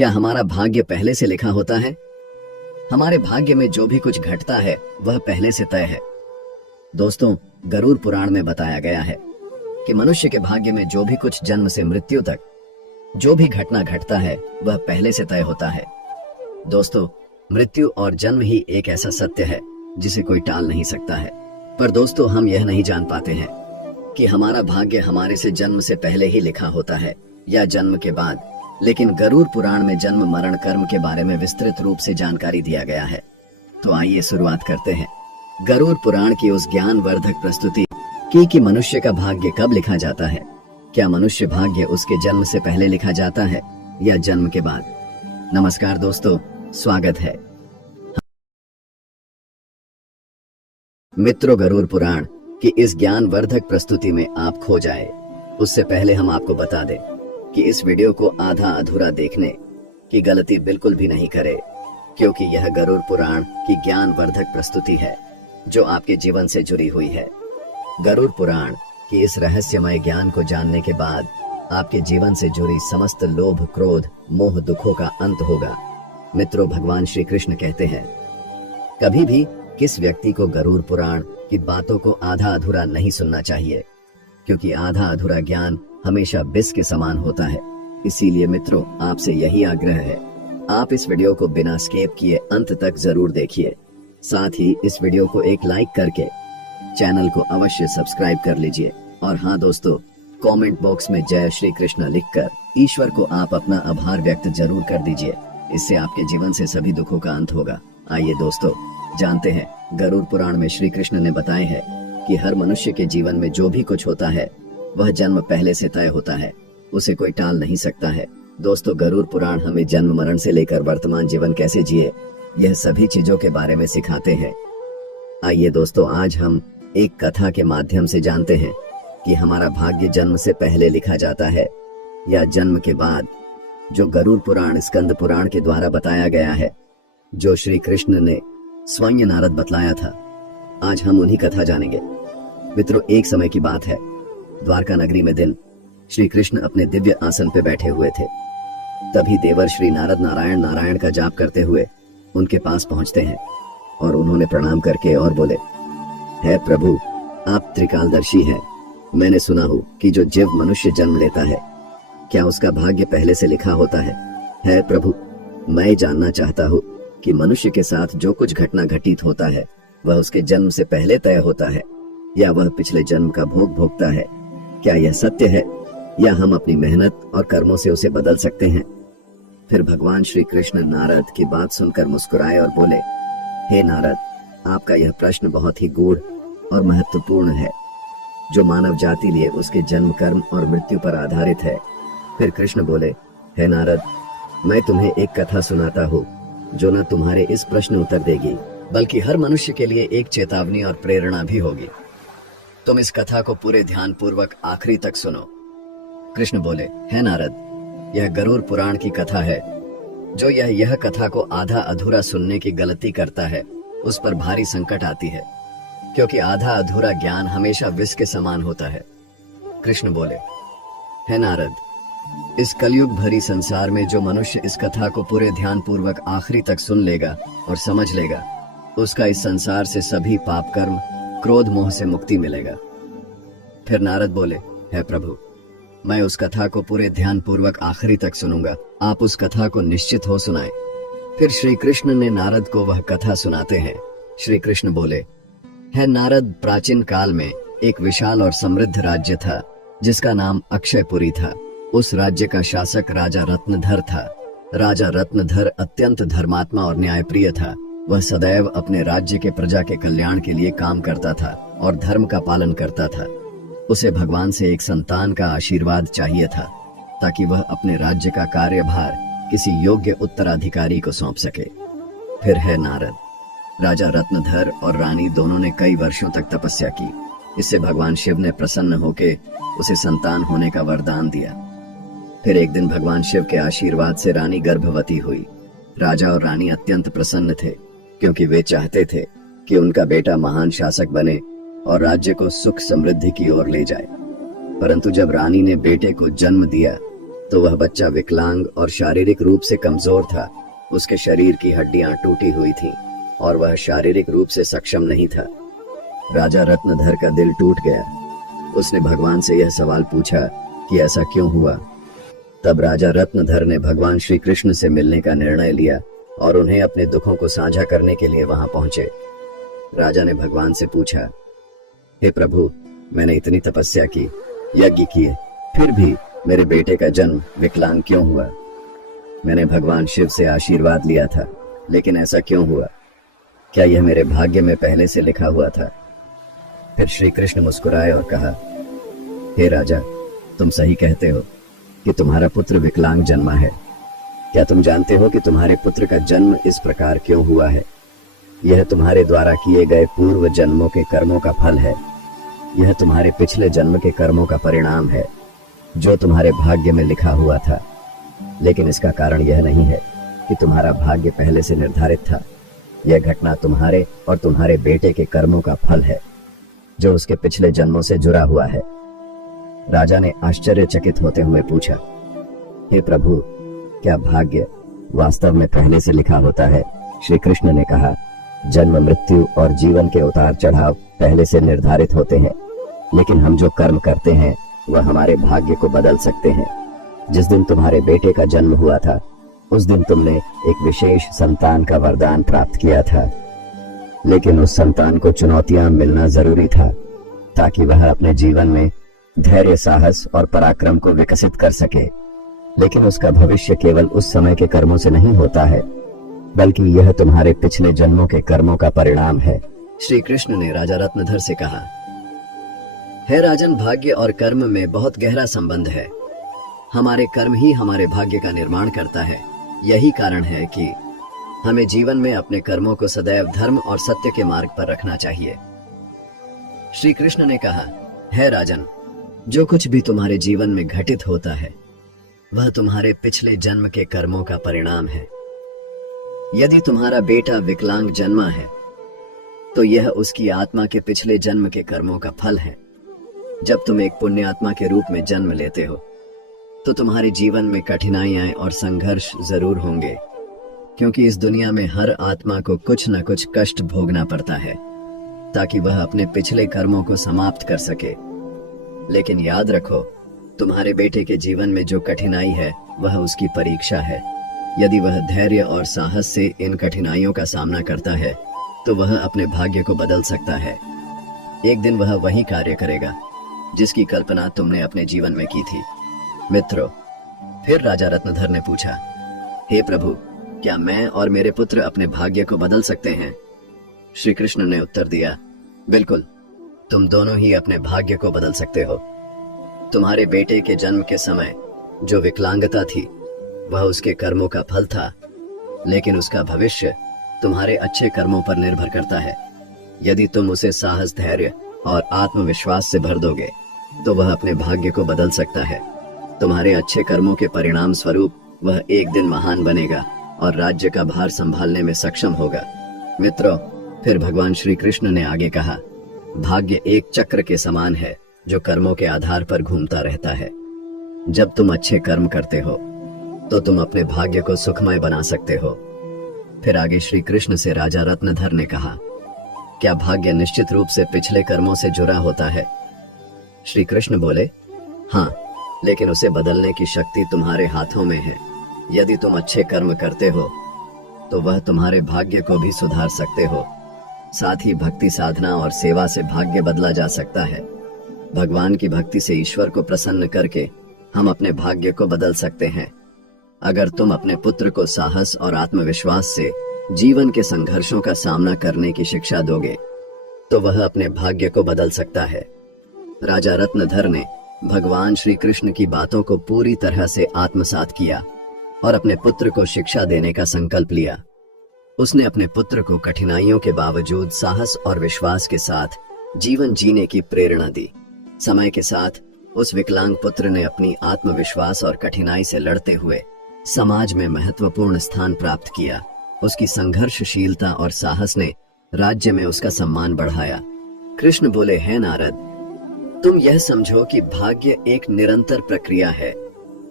क्या हमारा भाग्य पहले से लिखा होता है? हमारे भाग्य में जो भी कुछ घटता है वह पहले से तय है। दोस्तों, गरुड़ पुराण में बताया गया है कि मनुष्य के भाग्य में जो भी कुछ जन्म से मृत्यु तक जो भी घटना घटता है वह पहले से तय होता है। दोस्तों, मृत्यु और जन्म ही एक ऐसा सत्य है जिसे कोई टाल नहीं सकता है। पर दोस्तों, हम यह नहीं जान पाते हैं कि हमारा भाग्य हमारे से जन्म से पहले ही लिखा होता है या जन्म के बाद। लेकिन गरुड़ पुराण में जन्म मरण कर्म के बारे में विस्तृत रूप से जानकारी दिया गया है। तो आइए शुरुआत करते हैं गरुड़ पुराण की उस ज्ञानवर्धक प्रस्तुति कि मनुष्य का भाग्य कब लिखा जाता है। क्या मनुष्य भाग्य उसके जन्म से पहले लिखा जाता है या जन्म के बाद? नमस्कार दोस्तों, स्वागत है मित्रों गरुड़ पुराण की इस ज्ञानवर्धक प्रस्तुति में आप खो जाए उससे पहले हम आपको बता दें कि इस वीडियो को आधा अधूरा देखने की गलती बिल्कुल भी नहीं करे, क्योंकि यह गरुड़ पुराण की ज्ञानवर्धक प्रस्तुति है जो आपके जीवन से जुड़ी हुई है। गरुड़ पुराण की इस रहस्यमय ज्ञान को जानने के बाद आपके जीवन से जुड़ी समस्त लोभ, क्रोध, मोह, दुखों का अंत होगा। मित्रों, भगवान श्री कृष्ण कहते हैं, कभी भी किस व्यक्ति को गरुड़ पुराण की बातों को आधा अधूरा नहीं सुनना चाहिए, क्योंकि आधा अधूरा ज्ञान हमेशा विष के समान होता है। इसीलिए मित्रों, आपसे यही आग्रह है, आप इस वीडियो को बिना स्किप किए अंत तक जरूर देखिए। साथ ही इस वीडियो को एक लाइक करके चैनल को अवश्य सब्सक्राइब कर लीजिए। और हाँ दोस्तों, कमेंट बॉक्स में जय श्री कृष्ण लिखकर ईश्वर को आप अपना आभार व्यक्त जरूर कर दीजिए। इससे आपके जीवन से सभी दुखों का अंत होगा। आइए दोस्तों, जानते हैं गरुड़ पुराण में श्री कृष्ण ने बताए हैं कि हर मनुष्य के जीवन में जो भी कुछ होता है वह जन्म पहले से तय होता है, उसे कोई टाल नहीं सकता है। दोस्तों, गरुड़ पुराण हमें जन्म मरण से लेकर वर्तमान जीवन कैसे जिए यह सभी चीजों के बारे में सिखाते हैं। आइए दोस्तों, आज हम एक कथा के माध्यम से जानते हैं कि हमारा भाग्य जन्म से पहले लिखा जाता है या जन्म के बाद, जो गरुड़ पुराण स्कंद पुराण के द्वारा बताया गया है, जो श्री कृष्ण ने स्वयं नारद बतलाया था। आज हम उन्हीं कथा जानेंगे। मित्रों, एक समय की बात है, द्वारका नगरी में दिन श्री कृष्ण अपने दिव्य आसन पे बैठे हुए थे। तभी देवर श्री नारद नारायण नारायण का जाप करते हुए उनके पास पहुंचते हैं और उन्होंने प्रणाम करके और बोले, है प्रभु, आप त्रिकालदर्शी हैं। मैंने सुना हो कि जो जीव मनुष्य जन्म लेता है, क्या उसका भाग्य पहले से लिखा होता है? है प्रभु, मैं जानना चाहता हूँ कि मनुष्य के साथ जो कुछ घटना घटित होता है वह उसके जन्म से पहले तय होता है या वह पिछले जन्म का भोग भोगता है? क्या यह सत्य है या हम अपनी मेहनत और कर्मों से उसे बदल सकते हैं? फिर भगवान श्री कृष्ण नारद की बात सुनकर मुस्कुराए और बोले, हे नारद, आपका यह प्रश्न बहुत ही गूढ़ और महत्वपूर्ण है, जो मानव जाति लिए उसके जन्म, कर्म और मृत्यु पर आधारित है। फिर कृष्ण बोले, हे नारद, मैं तुम्हें एक कथा सुनाता हूँ जो न तुम्हारे इस प्रश्न उत्तर देगी, बल्कि हर मनुष्य के लिए एक चेतावनी और प्रेरणा भी होगी। तुम इस कथा को पूरे ध्यान पूर्वक आखिरी तक सुनो। कृष्ण बोले, हे नारद, यह गरुड़ पुराण की कथा है। जो यह कथा को आधा अधूरा सुनने की गलती करता है उस पर भारी संकट आती है, क्योंकि आधा अधूरा ज्ञान हमेशा विष के समान होता है। कृष्ण बोले, हे नारद, इस कलयुग भरी संसार में जो मनुष्य इस कथा को पूरे ध्यान पूर्वक आखिरी तक सुन लेगा और समझ लेगा, उसका इस संसार से सभी पाप कर्म, क्रोध, मोह से मुक्ति मिलेगा। फिर नारद बोले, हे प्रभु, मैं उस कथा को पूरे ध्यान पूर्वक आखिरी तक सुनूंगा, आप उस कथा को निश्चित हो सुनाएं। फिर श्री कृष्ण ने नारद को वह कथा सुनाते हैं। श्री कृष्ण बोले, हे नारद, प्राचीन काल में एक विशाल और समृद्ध राज्य था जिसका नाम अक्षयपुरी था। उस राज्य का शासक राजा रत्नधर था। राजा रत्नधर अत्यंत धर्मात्मा और न्यायप्रिय था। वह सदैव अपने राज्य के प्रजा के कल्याण के लिए काम करता था और धर्म का पालन करता था। उसे भगवान से एक संतान का आशीर्वाद चाहिए था ताकि वह अपने राज्य का कार्यभार किसी योग्य उत्तराधिकारी को सौंप सके। फिर है नारद, राजा रत्नधर और रानी दोनों ने कई वर्षों तक तपस्या की। इससे भगवान शिव ने प्रसन्न होकर उसे संतान होने का वरदान दिया। फिर एक दिन भगवान शिव के आशीर्वाद से रानी गर्भवती हुई। राजा और रानी अत्यंत प्रसन्न थे, क्योंकि वे चाहते थे कि उनका बेटा महान शासक बने और राज्य को सुख समृद्धि की ओर ले जाए। परंतु जब रानी ने बेटे को जन्म दिया तो वह बच्चा विकलांग और शारीरिक रूप से कमजोर था। उसके शरीर की हड्डियां टूटी हुई थीं और वह शारीरिक रूप से सक्षम नहीं था। राजा रत्नधर का दिल टूट गया। उसने भगवान से यह सवाल पूछा कि ऐसा क्यों हुआ। तब राजा रत्नधर ने भगवान श्री कृष्ण से मिलने का निर्णय लिया और उन्हें अपने दुखों को साझा करने के लिए वहां पहुंचे। राजा ने भगवान से पूछा, हे प्रभु, मैंने इतनी तपस्या की, यज्ञ किए, फिर भी मेरे बेटे का जन्म विकलांग क्यों हुआ? मैंने भगवान शिव से आशीर्वाद लिया था, लेकिन ऐसा क्यों हुआ? क्या यह मेरे भाग्य में पहले से लिखा हुआ था? फिर श्री कृष्ण मुस्कुराए और कहा, हे राजा, तुम सही कहते हो कि तुम्हारा पुत्र विकलांग जन्मा है। क्या तुम जानते हो कि तुम्हारे पुत्र का जन्म इस प्रकार क्यों हुआ है? यह तुम्हारे द्वारा किए गए पूर्व जन्मों के कर्मों का फल है। यह तुम्हारे पिछले जन्म के कर्मों का परिणाम है, जो तुम्हारे भाग्य में लिखा हुआ था। लेकिन इसका कारण यह नहीं है कि तुम्हारा भाग्य पहले से निर्धारित था। यह घटना तुम्हारे और तुम्हारे बेटे के कर्मों का फल है, जो उसके पिछले जन्मों से जुड़ा हुआ है। राजा ने आश्चर्यचकित होते हुए पूछा, हे प्रभु, क्या भाग्य वास्तव में पहले से लिखा होता है? श्री कृष्ण ने कहा, जन्म, मृत्यु और जीवन के उतार चढ़ाव पहले से निर्धारित होते हैं, लेकिन हम जो कर्म करते हैं वह हमारे भाग्य को बदल सकते हैं। जिस दिन तुम्हारे बेटे का जन्म हुआ था, उस दिन तुमने एक विशेष संतान का वरदान प्राप्त किया था, लेकिन उस संतान को चुनौतियां मिलना जरूरी था ताकि वह अपने जीवन में धैर्य, साहस और पराक्रम को विकसित कर सके। लेकिन उसका भविष्य केवल उस समय के कर्मों से नहीं होता है, बल्कि यह तुम्हारे पिछले जन्मों के कर्मों का परिणाम है। श्री कृष्ण ने राजा रत्नधर से कहा, हे राजन, भाग्य और कर्म में बहुत गहरा संबंध है। हमारे कर्म ही हमारे भाग्य का निर्माण करता है। यही कारण है कि हमें जीवन में अपने कर्मों को सदैव धर्म और सत्य के मार्ग पर रखना चाहिए। श्री कृष्ण ने कहा, हे राजन, जो कुछ भी तुम्हारे जीवन में घटित होता है वह तुम्हारे पिछले जन्म के कर्मों का परिणाम है। यदि तुम्हारा बेटा विकलांग जन्मा है तो यह उसकी आत्मा के पिछले जन्म के कर्मों का फल है। जब तुम एक पुण्य आत्मा के रूप में जन्म लेते हो तो तुम्हारे जीवन में कठिनाइयां और संघर्ष जरूर होंगे, क्योंकि इस दुनिया में हर आत्मा को कुछ न कुछ कष्ट भोगना पड़ता है ताकि वह अपने पिछले कर्मों को समाप्त कर सके। लेकिन याद रखो, तुम्हारे बेटे के जीवन में जो कठिनाई है वह उसकी परीक्षा है। यदि वह धैर्य और साहस से इन कठिनाइयों का सामना करता है तो वह अपने भाग्य को बदल सकता है। एक दिन वह वही कार्य करेगा जिसकी कल्पना तुमने अपने जीवन में की थी। मित्रों, फिर राजा रत्नधर ने पूछा, हे प्रभु, क्या मैं और मेरे पुत्र अपने भाग्य को बदल सकते हैं? श्री कृष्ण ने उत्तर दिया, बिल्कुल, तुम दोनों ही अपने भाग्य को बदल सकते हो। तुम्हारे बेटे के जन्म के समय जो विकलांगता थी वह उसके कर्मों का फल था, लेकिन उसका भविष्य तुम्हारे अच्छे कर्मों पर निर्भर करता है। यदि तुम उसे साहस, धैर्य और आत्मविश्वास से भर दोगे तो वह अपने भाग्य को बदल सकता है। तुम्हारे अच्छे कर्मों के परिणाम स्वरूप वह एक दिन महान बनेगा और राज्य का भार संभालने में सक्षम होगा। मित्रों, फिर भगवान श्री कृष्ण ने आगे कहा, भाग्य एक चक्र के समान है जो कर्मों के आधार पर घूमता रहता है। जब तुम अच्छे कर्म करते हो तो तुम अपने भाग्य को सुखमय बना सकते हो। फिर आगे श्री कृष्ण से राजा रत्नधर ने कहा, क्या भाग्य निश्चित रूप से पिछले कर्मों से जुड़ा होता है? श्री कृष्ण बोले, हाँ, लेकिन उसे बदलने की शक्ति तुम्हारे हाथों में है। यदि तुम अच्छे कर्म करते हो तो वह तुम्हारे भाग्य को भी सुधार सकते हो। साथ ही भक्ति, साधना और सेवा से भाग्य बदला जा सकता है। भगवान की भक्ति से ईश्वर को प्रसन्न करके हम अपने भाग्य को बदल सकते हैं। अगर तुम अपने पुत्र को साहस और आत्मविश्वास से जीवन के संघर्षों का सामना करने की शिक्षा दोगे तो वह अपने भाग्य को बदल सकता है। राजा रत्नधर ने भगवान श्री कृष्ण की बातों को पूरी तरह से आत्मसात किया और अपने पुत्र को शिक्षा देने का संकल्प लिया। उसने अपने पुत्र को कठिनाइयों के बावजूद साहस और विश्वास के साथ जीवन जीने की प्रेरणा दी। समय के साथ उस विकलांग पुत्र ने अपनी आत्मविश्वास और कठिनाई से लड़ते हुए समाज में महत्वपूर्ण स्थान प्राप्त किया। उसकी संघर्षशीलता और साहस ने राज्य में उसका सम्मान बढ़ाया। कृष्ण बोले, है नारद, तुम यह समझो कि भाग्य एक निरंतर प्रक्रिया है।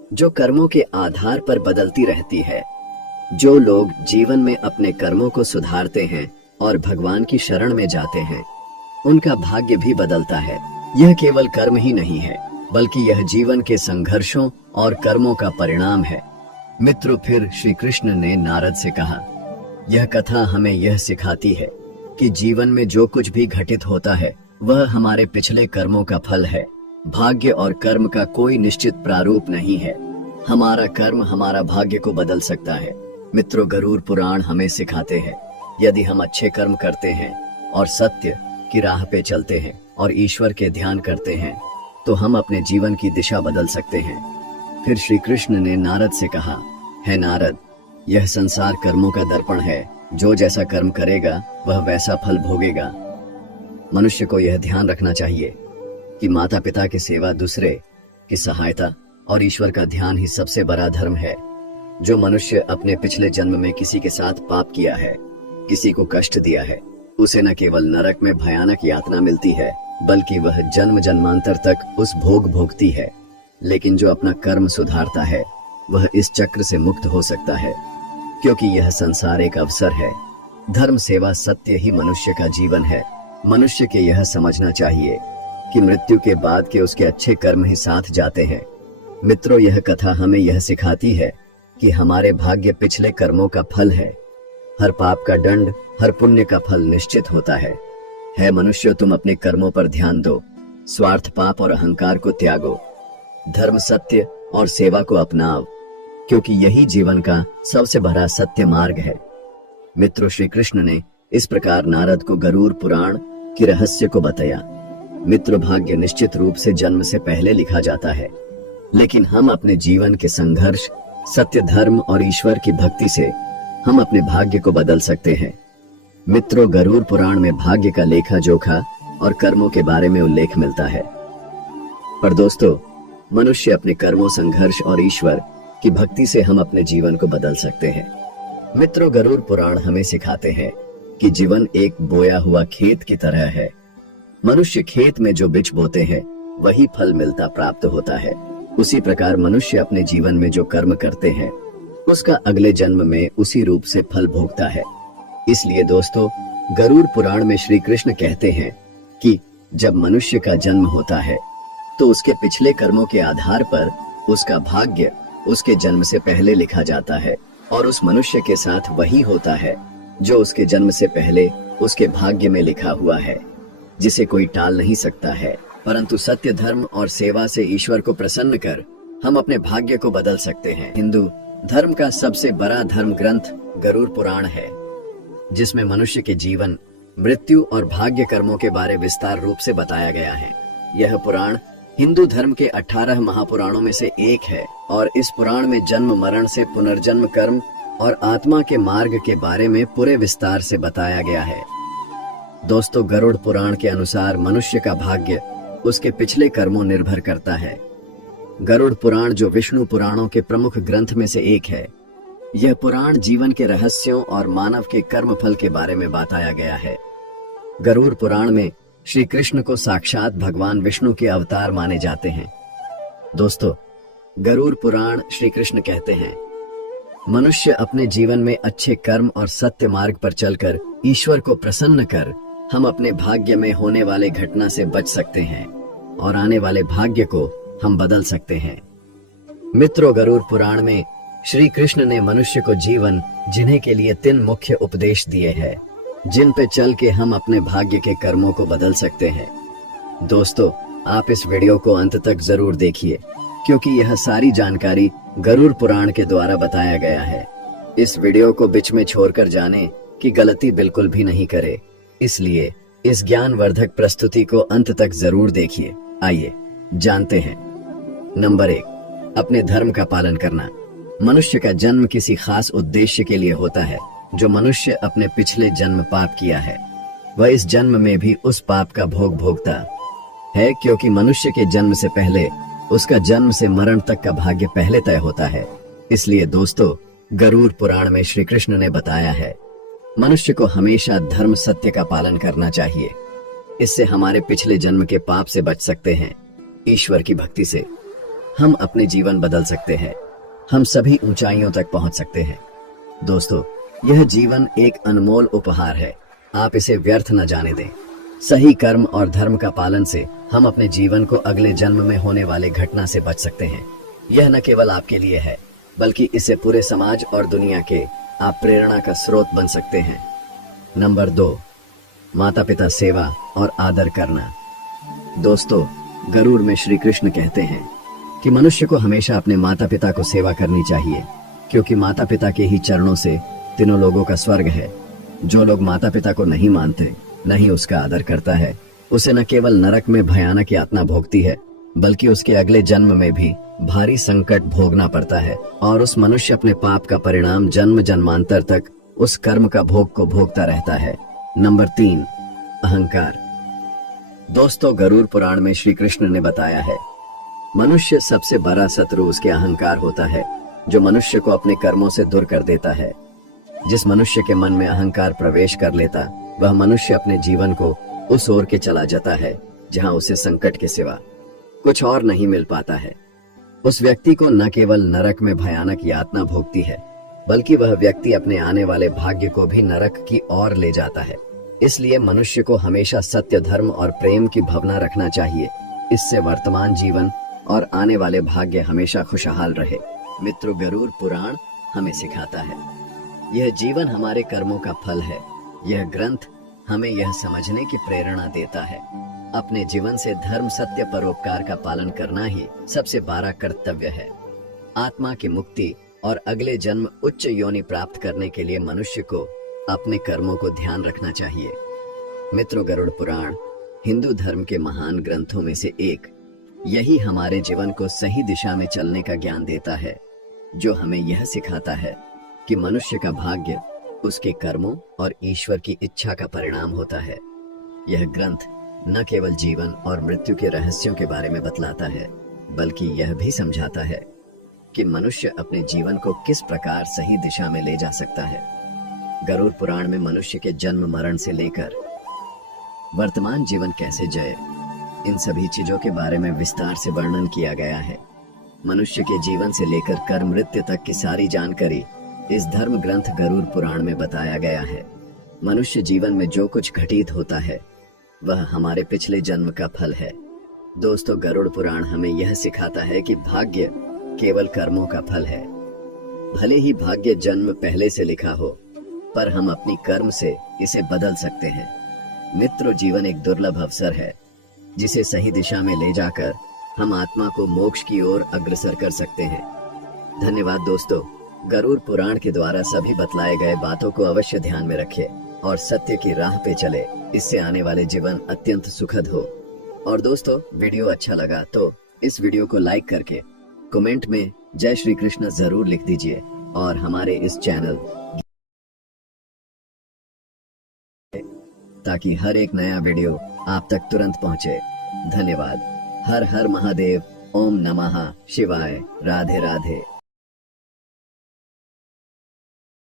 जो कर्मों के आधार पर बदलती रहती है। जो लोग जीवन में अपने कर्मों को सुधारते हैं और भगवान की शरण में जाते हैं, उनका भाग्य भी बदलता है। यह केवल कर्म ही नहीं है, बल्कि यह जीवन के संघर्षों और कर्मों का परिणाम है। मित्रों, फिर श्री कृष्ण ने नारद से कहा, यह कथा हमें यह सिखाती है कि जीवन में जो कुछ भी घटित होता है वह हमारे पिछले कर्मों का फल है। भाग्य और कर्म का कोई निश्चित प्रारूप नहीं है। हमारा कर्म हमारा भाग्य को बदल सकता है। मित्रों, गरुड़ पुराण हमें सिखाते हैं, यदि हम अच्छे कर्म करते हैं और सत्य की राह पे चलते हैं और ईश्वर के ध्यान करते हैं, तो हम अपने जीवन की दिशा बदल सकते हैं। फिर श्री कृष्ण ने नारद से कहा, है नारद, यह संसार कर्मों का दर्पण है। जो जैसा कर्म करेगा वह वैसा फल भोगेगा। मनुष्य को यह ध्यान रखना चाहिए कि माता पिता की सेवा, दूसरे की सहायता और ईश्वर का ध्यान ही सबसे बड़ा धर्म है। जो मनुष्य अपने पिछले जन्म में किसी के साथ पाप किया है, किसी को कष्ट दिया है, उसे न केवल नरक में भयानक यातना मिलती है, बल्कि वह जन्म जन्मांतर तक उस भोग भोगती है। लेकिन जो अपना कर्म सुधारता है वह इस चक्र से मुक्त हो सकता है, क्योंकि यह संसार एक अवसर है। धर्म, सेवा, सत्य ही मनुष्य का जीवन है। मनुष्य के यह समझना चाहिए कि मृत्यु के बाद के उसके अच्छे कर्म ही साथ जाते हैं। मित्रों, यह कथा हमें यह सिखाती है कि हमारे भाग्य पिछले कर्मों का फल है। हर पाप का दंड, हर पुण्य का फल निश्चित होता है। मनुष्य, तुम अपने कर्मों पर ध्यान दो, स्वार्थ, पाप और अहंकार को त्यागो, धर्म, सत्य और सेवा को अपनाओ, क्योंकि यही जीवन का सबसे बड़ा सत्य मार्ग है। मित्रों, श्री कृष्ण ने इस प्रकार नारद को गरुड़ पुराण के रहस्य को बताया। मित्रों, भाग्य निश्चित रूप से जन्म से पहले लिखा जाता है, लेकिन हम अपने जीवन के संघर्ष, सत्य, धर्म और ईश्वर की भक्ति से हम अपने भाग्य को बदल सकते हैं। मित्रों, गरुड़ पुराण में भाग्य का लेखा जोखा और कर्मों के बारे में उल्लेख मिलता है। पर दोस्तों, मनुष्य अपने कर्मों, संघर्ष और ईश्वर की भक्ति से हम अपने जीवन को बदल सकते हैं। मित्रों, गरुड़ पुराण हमें सिखाते हैं कि जीवन एक बोया हुआ खेत की तरह है। मनुष्य खेत में जो बीज बोते हैं वही फल मिलता प्राप्त होता है। उसी प्रकार मनुष्य अपने जीवन में जो कर्म करते हैं उसका अगले जन्म में उसी रूप से फल भोगता है। इसलिए दोस्तों, गरुड़ पुराण में श्री कृष्ण कहते हैं कि जब मनुष्य का जन्म होता है तो उसके पिछले कर्मों के आधार पर उसका भाग्य उसके जन्म से पहले लिखा जाता है, और उस मनुष्य के साथ वही होता है जो उसके जन्म से पहले उसके भाग्य में लिखा हुआ है, जिसे कोई टाल नहीं सकता है। परंतु सत्य, धर्म और सेवा से ईश्वर को प्रसन्न कर हम अपने भाग्य को बदल सकते हैं। हिंदू धर्म का सबसे बड़ा धर्म ग्रंथ गरुड़ पुराण है, जिसमें मनुष्य के जीवन, मृत्यु और भाग्य कर्मों के बारे विस्तार रूप से बताया गया है। यह पुराण हिंदू धर्म के 18 महापुराणों में से एक है, और इस पुराण में जन्म, मरण से पुनर्जन्म, कर्म और आत्मा के मार्ग के बारे में पूरे विस्तार से बताया गया है। दोस्तों, गरुड़ पुराण के अनुसार मनुष्य का भाग्य उसके पिछले कर्मों निर्भर करता है। गरुड़ पुराण, जो विष्णु पुराणों के प्रमुख ग्रंथ में से एक है, यह पुराण जीवन के रहस्यों और मानव के कर्म फल के बारे में बताया गया है। गरुड़ पुराण में श्री कृष्ण को साक्षात भगवान विष्णु के अवतार माने जाते हैं। दोस्तों, गरुड़ पुराण श्री कृष्ण कहते हैं, मनुष्य अपने जीवन में अच्छे कर्म और सत्य मार्ग पर चलकर ईश्वर को प्रसन्न कर हम अपने भाग्य में होने वाले घटना से बच सकते हैं और आने वाले भाग्य को हम बदल सकते हैं। मित्रों, गरुड़ पुराण में श्री कृष्ण ने मनुष्य को जीवन जीने के लिए 3 मुख्य उपदेश दिए हैं, जिन पे चल के हम अपने भाग्य के कर्मों को बदल सकते हैं। दोस्तों, आप इस वीडियो को अंत तक जरूर देखिए, क्योंकि यह सारी जानकारी गरुड़ पुराण के द्वारा बताया गया है। इस वीडियो को बीच में छोड़कर जाने की गलती बिल्कुल भी नहीं करे, इसलिए इस ज्ञानवर्धक प्रस्तुति को अंत तक जरूर देखिए। आइए जानते हैं। नंबर 1, अपने धर्म का पालन करना। मनुष्य का जन्म किसी खास उद्देश्य के लिए होता है। जो मनुष्य अपने पिछले जन्म पाप किया है, वह इस जन्म में भी उस पाप का भोग भोगता है, क्योंकि मनुष्य के जन्म से पहले उसका जन्म से मरण तक का भाग्य पहले तय होता है। इसलिए दोस्तों, गरुड़ पुराण में श्री कृष्ण ने बताया है, मनुष्य को हमेशा धर्म, सत्य का पालन करना चाहिए। इससे हमारे पिछले जन्म के पाप से बच सकते हैं, ईश्वर की भक्ति से। हम अपने जीवन बदल सकते हैं। हम सभी ऊंचाइयों तक पहुंच सकते हैं। दोस्तों, यह जीवन एक अनमोल उपहार है। आप इसे व्यर्थ न जाने दें। सही कर्म और धर्म का पालन से हम अपने जीवन को अगले जन्म में होने वाले घटना से बच सकते हैं। यह न केवल आपके लिए है, बल्कि इससे पूरे समाज और दुनिया के आप प्रेरणा का स्रोत बन सकते हैं। नंबर 2, माता पिता सेवा और आदर करना। दोस्तों, गरुड़ में श्री कृष्ण कहते हैं कि मनुष्य को हमेशा अपने माता पिता को सेवा करनी चाहिए, क्योंकि माता पिता के ही चरणों से तीनों लोगों का स्वर्ग है। जो लोग माता पिता को नहीं मानते, नहीं उसका आदर करता है, उसे न केवल नरक में भयानक यातना भोगती है, बल्कि उसके अगले जन्म में भी भारी संकट भोगना पड़ता है और उस मनुष्य अपने पाप का परिणाम जन्म जन्मांतर तक उस कर्म का भोग को भोगता रहता है। नंबर 3, अहंकार। दोस्तों, गरुड़ पुराण में श्री कृष्ण ने बताया है, मनुष्य सबसे बड़ा शत्रु उसके अहंकार होता है, जो मनुष्य को अपने कर्मों से दूर कर देता है। जिस मनुष्य के मन में अहंकार प्रवेश कर लेता, वह मनुष्य अपने जीवन को उस ओर के चला जाता है जहां उसे संकट के सिवा कुछ और नहीं मिल पाता है। उस व्यक्ति को न केवल नरक में भयानक यातना भोगती है, बल्कि वह व्यक्ति अपने आने वाले भाग्य को भी नरक की ओर ले जाता है। इसलिए मनुष्य को हमेशा सत्य, धर्म और प्रेम की भावना रखना चाहिए। इससे वर्तमान जीवन और आने वाले भाग्य हमेशा खुशहाल रहे। मित्रों, गरुड़ पुराण हमें सिखाता है, यह जीवन हमारे कर्मों का फल है। यह ग्रंथ हमें यह समझने की प्रेरणा देता है, अपने जीवन से धर्म, सत्य, परोपकार का पालन करना ही सबसे बड़ा कर्तव्य है। आत्मा की मुक्ति और अगले जन्म उच्च योनि प्राप्त करने के लिए मनुष्य को अपने कर्मों को ध्यान रखना चाहिए। मित्रों, गरुड़ पुराण हिंदू धर्म के महान ग्रंथों में से एक। यही हमारे जीवन को सही दिशा में चलने का ज्ञान देता है, जो हमें यह सिखाता है कि मनुष्य का भाग्य उसके कर्मों और ईश्वर की इच्छा का परिणाम होता है। यह ग्रंथ न केवल जीवन और मृत्यु के रहस्यों के बारे में बतलाता है, बल्कि यह भी समझाता है कि मनुष्य अपने जीवन को किस प्रकार सही दिशा में ले जा सकता है। गरुड़ पुराण में मनुष्य के जन्म मरण से लेकर वर्तमान जीवन कैसे जिए, इन सभी चीजों के बारे में विस्तार से वर्णन किया गया है। मनुष्य के जीवन से लेकर कर मृत्यु तक की सारी जानकारी इस धर्म ग्रंथ गरुड़ पुराण में बताया गया है। मनुष्य जीवन में जो कुछ घटित होता है, वह हमारे पिछले जन्म का फल है। दोस्तों, गरुड़ पुराण हमें यह सिखाता है कि भाग्य केवल कर्मों का फल है। भले ही भाग्य जन्म पहले से लिखा हो, पर हम अपनी कर्म से इसे बदल सकते हैं। मित्रों, जीवन एक दुर्लभ अवसर है, जिसे सही दिशा में ले जाकर हम आत्मा को मोक्ष की ओर अग्रसर कर सकते हैं। धन्यवाद दोस्तों। गरुड़ पुराण के द्वारा सभी बतलाए गए बातों को अवश्य ध्यान में रखें और सत्य की राह पे चले। इससे आने वाले जीवन अत्यंत सुखद हो। और दोस्तों, वीडियो अच्छा लगा तो इस वीडियो को लाइक करके कमेंट में जय श्री कृष्ण जरूर लिख दीजिए और हमारे इस चैनल ताकि हर एक नया वीडियो आप तक तुरंत पहुंचे। धन्यवाद। हर हर महादेव। ओम नमः शिवाय। राधे राधे।